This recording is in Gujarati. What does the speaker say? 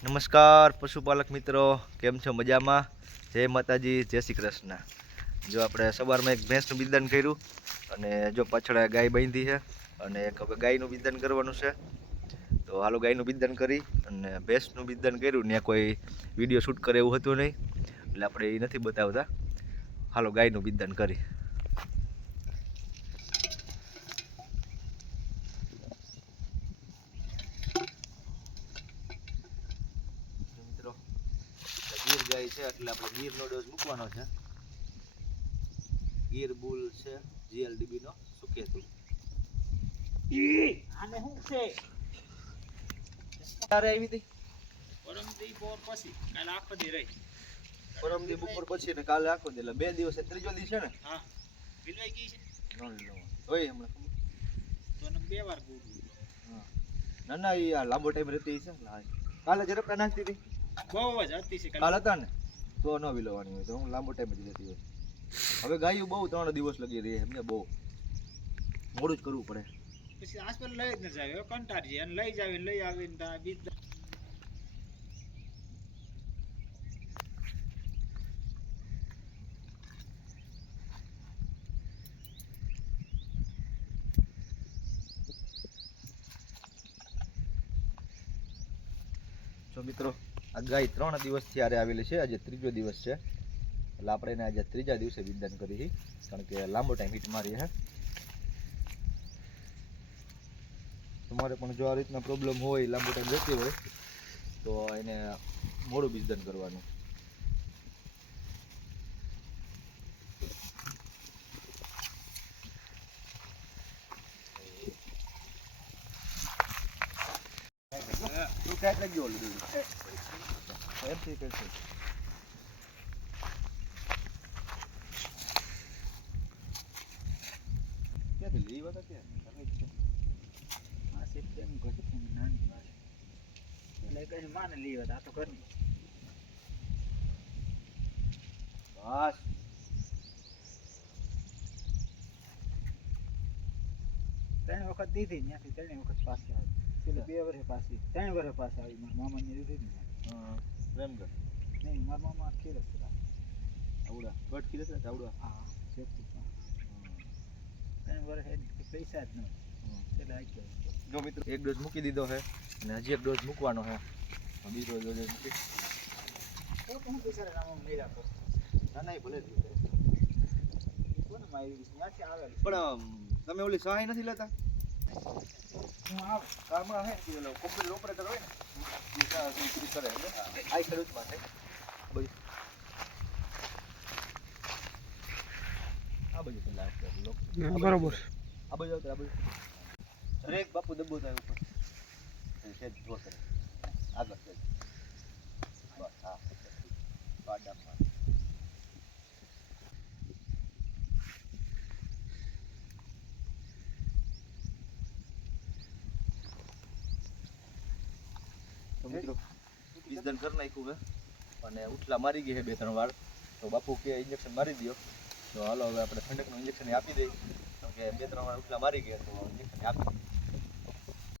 નમસ્કાર, પશુપાલક મિત્રો. કેમ છો? મજામાં? જય માતાજી, જય શ્રી કૃષ્ણ. જો આપણે સવારમાં એક ભેંસનું બિદાન કર્યું અને જો પાછળ ગાય બાંધી છે અને એક હવે ગાયનું બિદાન કરવાનું છે. તો હાલો ગાયનું બિદાન કરી અને ભેંસનું બિદાન કર્યું. ને કોઈ વીડિયો શૂટ કરે એવું હતું નહીં. એટલે આપણે એ નથી બતાવતા. હાલો ગાયનું બિદાન કરી જો મિત્રો ગીર ગાય છે એટલે આપણે ગીરનો ડોઝ મૂકવાનો છે. ગીર બુલ છે જીએલડીબી નો સુકેતુ. આને શું છે? તારે આવી હતી? પરમદી પોર પછી. કાલ આખો દી રહી. પરમદી બપોર પછી ને કાલે આખો દી એટલે બે દિવસ છે ત્રીજો દી છે ને? હા. વિલવાઈ ગઈ છે. ઓય હમણાં તો બે વાર ગુડ હા. ના ના એ આ લાંબો ટાઈમ રહેતી છે. કાલે ઝડપટા નાખતી હતી? બહુ જ છે કાલ હતા ને તો ન વિલવાની હોય તો હું લાંબો ટાઈમ જ રહેતી હોય. હવે ગાયું બહુ ત્રણ દિવસ લગી રહી એમને બહુ. મોડું જ કરવું પડે. પછી આસપાસ લઈ જ ન જાય કંટાળી અને લઈ જાવી લઈ આવીને બીજ જો મિત્રો આ ગાય ત્રણ દિવસથી આરે આવેલી છે. આજે ત્રીજો દિવસ છે. એટલે આપણે એને આજે ત્રીજા દિવસે વિદાન કરી કારણ કે લાંબો ટાઈમ હીટ મારી હે. તમારે પણ જો આ રીતના પ્રોબ્લેમ હોય, લાંબો ટાઈમ જતી હોય, તો એને મોડું વિદાન કરવાનું. લઈ આવ્યા તા ક્યાં? તમે જ છો. આ સિસ્ટમ ઘટતું નાની વાત એટલે કઈ માને લઈ આવ્યા આ તો ઘરની બસ ત્રણ વખત દીધી ત્યાંથી ત્રણ વખત પાસે આવી પેલી બે વર્ષે પાછી ત્રણ વર્ષે પાછી આવી મારા મામાની દીધી ને. પ્રેમગઢ નહીં મારા મામા ખેરસ આવડા. ગઢ ને આવડા હા જેટલું ત્રણ વર્ષ પૈસા જ ન એટલે આખી જો મિત્રો એક ડોઝ મૂકી દીધો છે અને હજી એક ડોઝ મૂકવાનો છે. બીજો ડોઝ મૂકી હું પૈસા નામ નહીં રાખો ના ના એ ભલે આવે પણ તમે ઓલી સહાય નથી લેતા? હું આવ કારમાં હે કરે આ ખેડૂત માટે બધું આ બાજુ. પેલા લોકો બરોબર આ આવતા આ બાજુ દરેક બાપુ દબો થાય ઉપર. છે આગળ છે બસ હા પાડામાં તો મિત્રો વિસર્જન કરી નાખ્યું છે અને ઉઠલા મારી ગઈ છે બે ત્રણ વાર. તો બાપુ કે ઇન્જેક્શન મારી દો તો હાલો હવે આપણે ઠંડકનું ઇન્જેક્શન આપી દઈએ. કે બે ત્રણ વાર ઉઠલા મારી ગયા તો ઇન્જેક્શન આપી દઈએ.